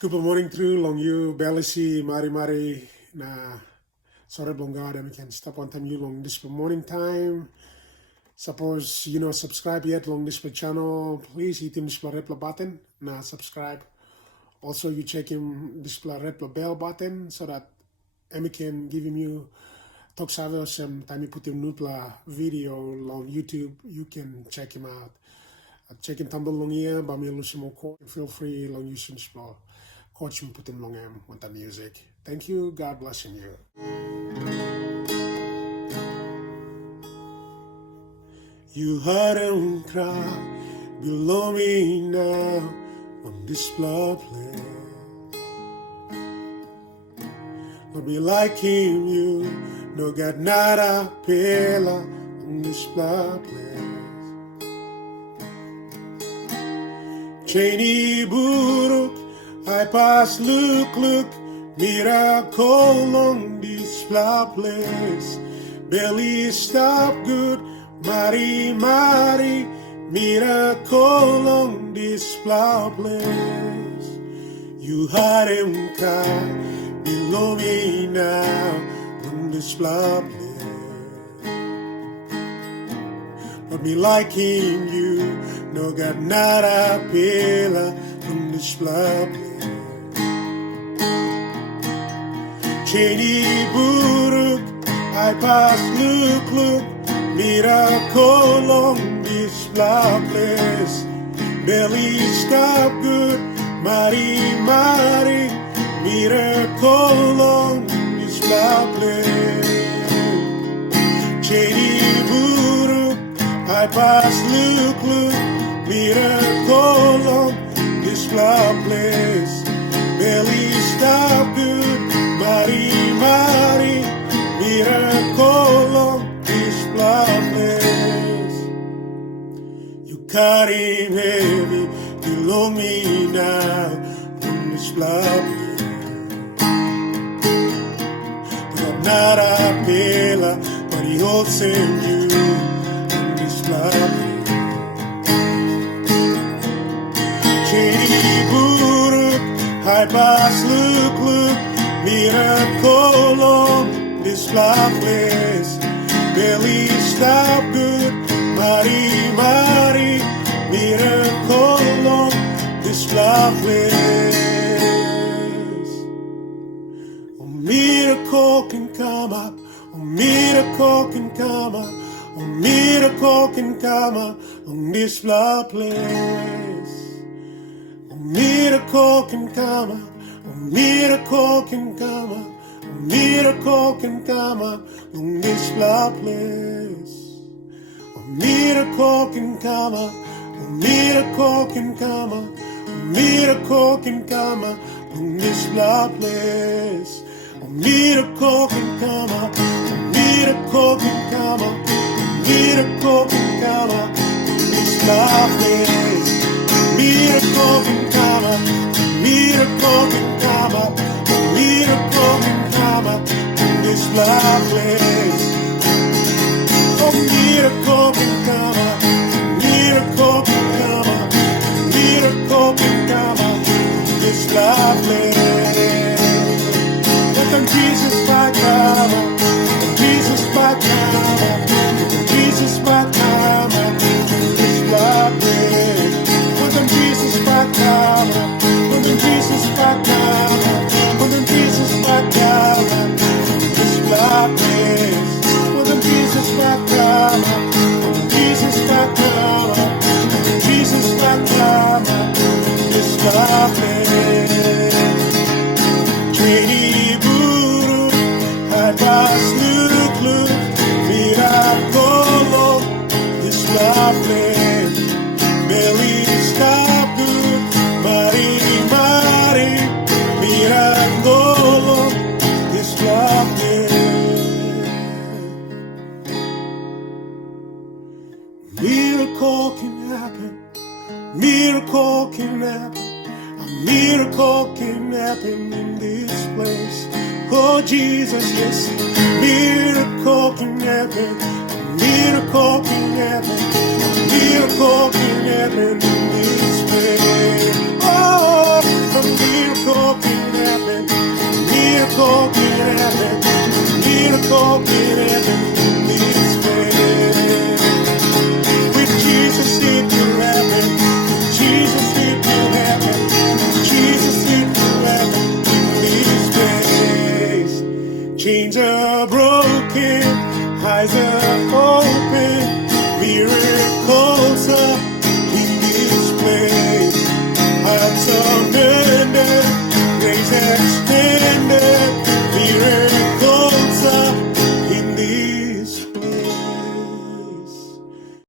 Good morning through long you belisi mari na sore blonga and we can stop on time you long this morning time. Suppose you know subscribe yet long this channel, please hit him disp'la red button na subscribe. Also you check him disp'la red bell button so that Emmy can give him you talk savio some time you put him nutla video on YouTube. You can check him out. Check him tumble long here, but me feel free long you should explore. Coach me put him long with the music. Thank you. God bless you. You heard him cry below me now on disp'la ples. Not be like him, you no got nada pela on disp'la ples. Chainy buruk, I pass look, Mirakol on disp'la ples. Belly stop good, Mari, Mirakol on disp'la ples. You heard him cry below me now on disp'la ples. But me like him, you no got nada pela on disp'la ples. Chainy buruk, I pass look, Mirakol on disp'la ples. Belly stop good, Mari, Mirakol on disp'la ples. Chainy buruk, I pass look, Mirakol on disp'la ples. Belly stop good, Mari, Mirakol on disp'la ples. You got him heavy below me now on disp'la ples. Got nada pela, but he holds in you on disp'la ples. Chainy buruk, I pass look, Mirakol on disp'la ples. Belly stop good, Mari, Mirakol on disp'la ples. Oh, miracle can come up, oh, miracle can come up, oh, miracle can come up on disp'la ples. Oh, miracle can come up, oh, miracle can come up, oh, miracle can come up on disp'la ples. Oh, miracle can come up, oh, miracle can come up, oh, miracle can come up on disp'la ples. Oh, miracle can come up, oh, miracle can come up, oh, miracle can come up on disp'la ples. Miracle can come up, miracle can come up, miracle can come up on disp'la ples. Oh, miracle can come up, miracle can come up, miracle can come up on disp'la ples. Let them Jesus by come up, Jesus by come up, Jesus by come up on disp'la ples. Let them Jesus by come up, let them Jesus by come up, let them Jesus by come up on disp'la ples. Let them Jesus by come up, let them Jesus by come up, let them Jesus by come up on disp'la ples. Chainy buruk, I pass look, Mirakol on disp'la ples. Belly stop good, Mari, Mirakol on disp'la ples. Miracle can happen, miracle can happen, a miracle can happen in this place. Oh Jesus, yes, miracle can happen, a miracle can happen, a miracle can happen in this place. Oh, a miracle Chains are broken, eyes are open, miracles are